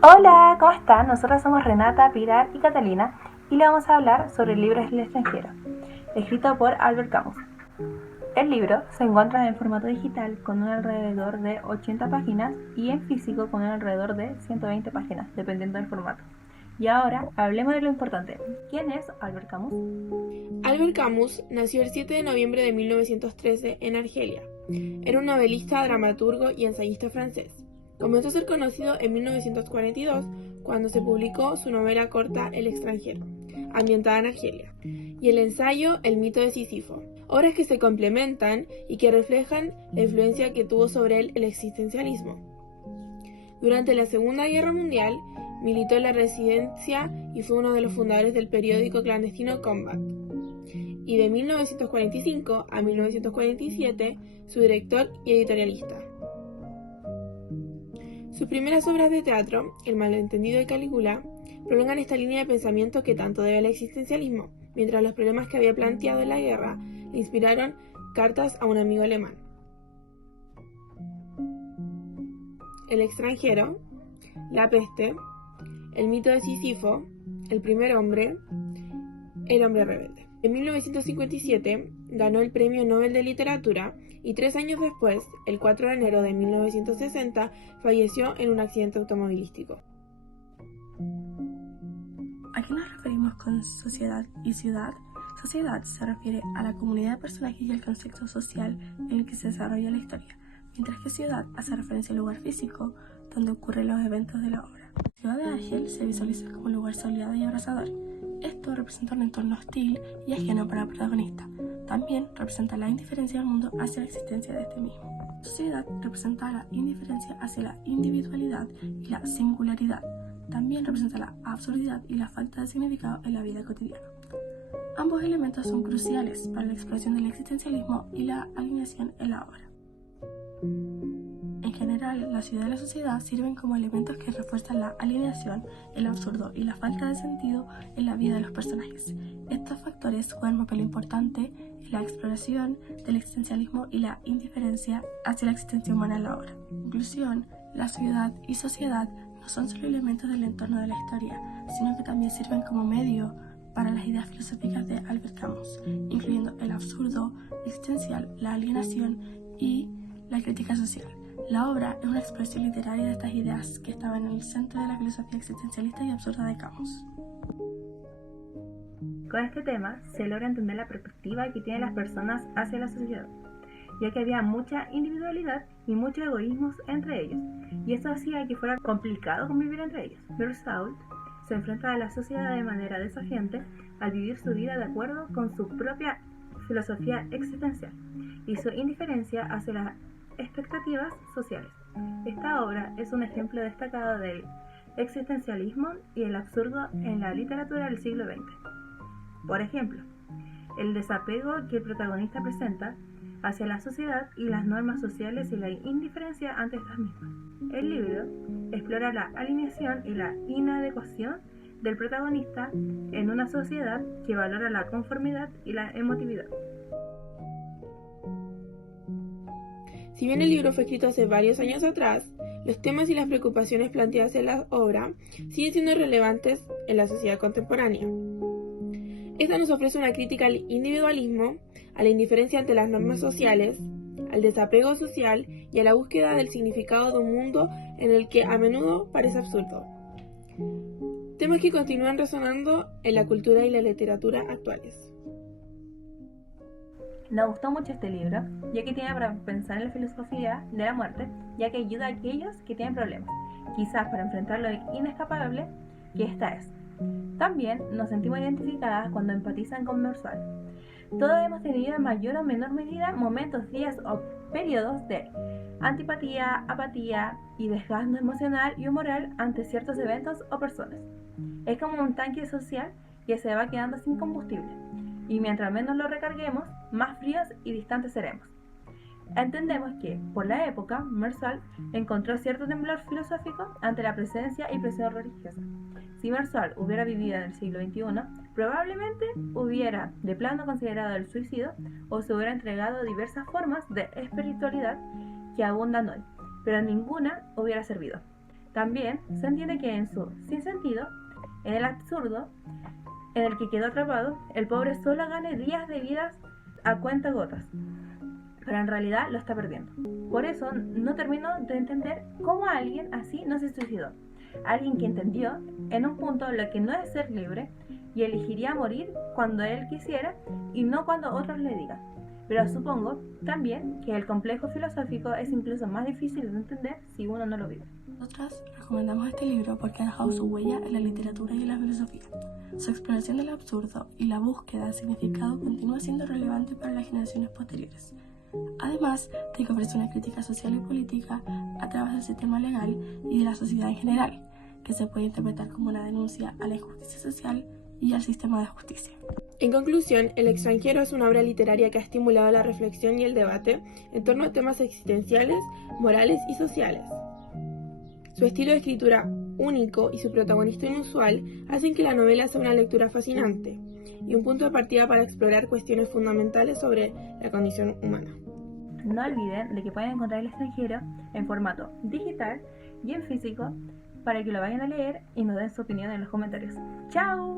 Hola, ¿cómo están? Nosotras somos Renata, Pilar y Catalina y le vamos a hablar sobre el libro El extranjero, escrito por Albert Camus. El libro se encuentra en formato digital con un alrededor de 80 páginas y en físico con un alrededor de 120 páginas, dependiendo del formato. Y ahora hablemos de lo importante. ¿Quién es Albert Camus? Albert Camus nació el 7 de noviembre de 1913 en Argelia. Era un novelista, dramaturgo y ensayista francés. Comenzó a ser conocido en 1942 cuando se publicó su novela corta El extranjero, ambientada en Argelia, y el ensayo El mito de Sísifo, obras que se complementan y que reflejan la influencia que tuvo sobre él el existencialismo. Durante la Segunda Guerra Mundial, militó en la Resistencia y fue uno de los fundadores del periódico clandestino Combat. Y de 1945 a 1947, su director y editorialista. Sus primeras obras de teatro, El malentendido de Calígula, prolongan esta línea de pensamiento que tanto debe al existencialismo, mientras los problemas que había planteado en la guerra le inspiraron Cartas a un amigo alemán. El extranjero, La peste, El mito de Sísifo, El primer hombre, El hombre rebelde. En 1957 ganó el Premio Nobel de Literatura y 3 años después, el 4 de enero de 1960, falleció en un accidente automovilístico. ¿A qué nos referimos con sociedad y ciudad? Sociedad se refiere a la comunidad de personajes y al contexto social en el que se desarrolla la historia, mientras que ciudad hace referencia al lugar físico donde ocurren los eventos de la obra. La ciudad de Ángel se visualiza como un lugar soleado y abrasador. Esto representa un entorno hostil y ajeno para el protagonista. También representa la indiferencia del mundo hacia la existencia de este mismo. Sociedad representa la indiferencia hacia la individualidad y la singularidad. También representa la absurdidad y la falta de significado en la vida cotidiana. Ambos elementos son cruciales para la exploración del existencialismo y la alineación en la obra. En general, la ciudad y la sociedad sirven como elementos que refuerzan la alineación, el absurdo y la falta de sentido en la vida de los personajes. Estos factores juegan un papel importante en la exploración del existencialismo y la indiferencia hacia la existencia humana en la obra. En conclusión, la ciudad y sociedad no son solo elementos del entorno de la historia, sino que también sirven como medio para las ideas filosóficas de Albert Camus, incluyendo el absurdo existencial, la alienación y la crítica social. La obra es una expresión literaria de estas ideas que estaban en el centro de la filosofía existencialista y absurda de Camus. Con este tema se logra entender la perspectiva que tienen las personas hacia la sociedad, ya que había mucha individualidad y muchos egoísmos entre ellos, y esto hacía que fuera complicado convivir entre ellos. Meursault se enfrenta a la sociedad de manera desafiante al vivir su vida de acuerdo con su propia filosofía existencial y su indiferencia hacia las expectativas sociales. Esta obra es un ejemplo destacado del existencialismo y el absurdo en la literatura del siglo XX. Por ejemplo, el desapego que el protagonista presenta hacia la sociedad y las normas sociales y la indiferencia ante estas mismas. El libro explora la alineación y la inadecuación del protagonista en una sociedad que valora la conformidad y la emotividad. Si bien el libro fue escrito hace varios años atrás, los temas y las preocupaciones planteadas en la obra siguen siendo relevantes en la sociedad contemporánea. Esta nos ofrece una crítica al individualismo, a la indiferencia ante las normas sociales, al desapego social y a la búsqueda del significado de un mundo en el que a menudo parece absurdo. Temas que continúan resonando en la cultura y la literatura actuales. Nos gustó mucho este libro, ya que tiene para pensar en la filosofía de la muerte, ya que ayuda a aquellos que tienen problemas, quizás para enfrentar lo inescapable que esta es. También nos sentimos identificadas cuando empatizan con Meursault. Todos hemos tenido en mayor o menor medida momentos, días o periodos de antipatía, apatía y desgaste emocional y moral ante ciertos eventos o personas. Es como un tanque social que se va quedando sin combustible, y mientras menos lo recarguemos, más fríos y distantes seremos. Entendemos que, por la época, Meursault encontró cierto temblor filosófico ante la presencia y presión religiosa. Si Meursault hubiera vivido en el siglo XXI, probablemente hubiera de plano considerado el suicidio o se hubiera entregado diversas formas de espiritualidad que abundan hoy, pero ninguna hubiera servido. También se entiende que en su sinsentido, en el absurdo, en el que quedó atrapado, el pobre solo gane días de vida a cuenta gotas, pero en realidad lo está perdiendo. Por eso no termino de entender cómo alguien así no se suicidó. Alguien que entendió en un punto lo que no es ser libre y elegiría morir cuando él quisiera y no cuando otros le digan. Pero supongo también que el complejo filosófico es incluso más difícil de entender si uno no lo vive. Nosotras recomendamos este libro porque ha dejado su huella en la literatura y en la filosofía. Su exploración del absurdo y la búsqueda de significado continúa siendo relevante para las generaciones posteriores. Además de que ofrece una crítica social y política a través del sistema legal y de la sociedad en general, que se puede interpretar como una denuncia a la injusticia social y al sistema de justicia. En conclusión, El extranjero es una obra literaria que ha estimulado la reflexión y el debate en torno a temas existenciales, morales y sociales. Su estilo de escritura único y su protagonista inusual hacen que la novela sea una lectura fascinante y un punto de partida para explorar cuestiones fundamentales sobre la condición humana. No olviden de que pueden encontrar El extranjero en formato digital y en físico para que lo vayan a leer y nos den su opinión en los comentarios. ¡Chao!